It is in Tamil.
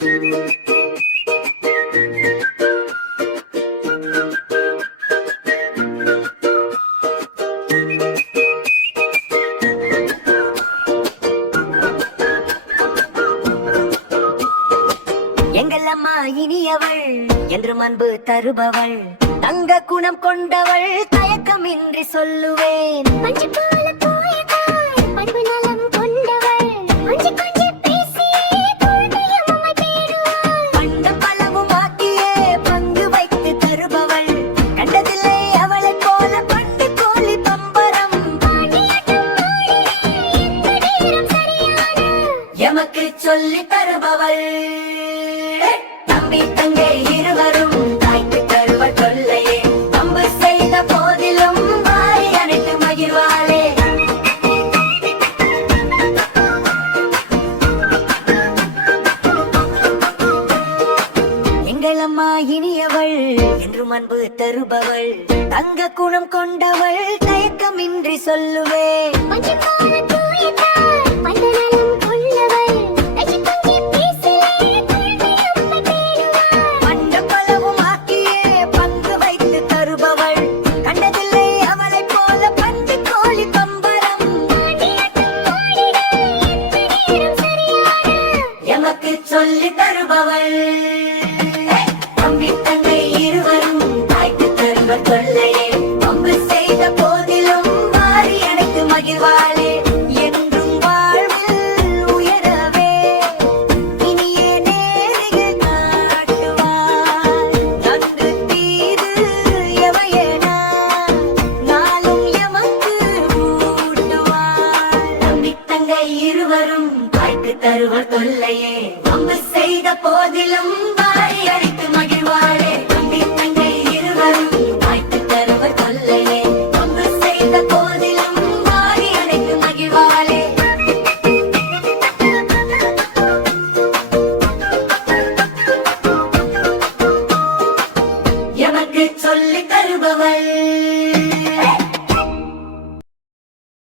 எங்கள் அம்மா இனியவள் என்றும் அன்பு தருபவள், தங்க குணம் கொண்டவள், தயக்கமின்றி சொல்லுவேன். பண்டு பலவும் ஆக்கியே பங்கு வைத்து தருபவள், கண்டதில்லை அவளைப் போல பண்டு கோழி பம்பரம். எமக்கு சொல்லி தருபவள், தம்பி தங்கை இருவரும் தாய்க்கு தருவர் தொல்லையே, அம்பு செய்த போதிலும் வாரி அணைத்து மகிழ்வாளே. எங்கள் அம்மா இனியவள் என்றும் அன்பு தருபவள், தங்க குணம் கொண்டவள், தயக்கமின்றி சொல்லுவேன். சொல்லி தருபவள், தம்பி தங்கை இருவரும் தாய்க்கு தருவர் தொல்லையே, அம்பு செய்த போதிலும் வாரி அணைத்து மகிழ்வாளே. என்றும் வாழ்வில் உயரவே இனிய நேரில் காட்டுவாள், நன்று தீது எவையேனா நாளும் எமக்கு ஊட்டுவாள். தம்பி தங்கை இருவரும் தாய்க்கு தருவர் தொல்லையே, அம்பு செய்த போதிலும் வாரி அடித்து மகிழ்வாளே. தம்பி தங்கை இருவரும் தாய்க்கு தருவர் தொல்லையே, அம்பு செய்த போதிலும் வாரி அடித்து மகிழ்வாளே. எமக்கு சொல்லி தருபவள்.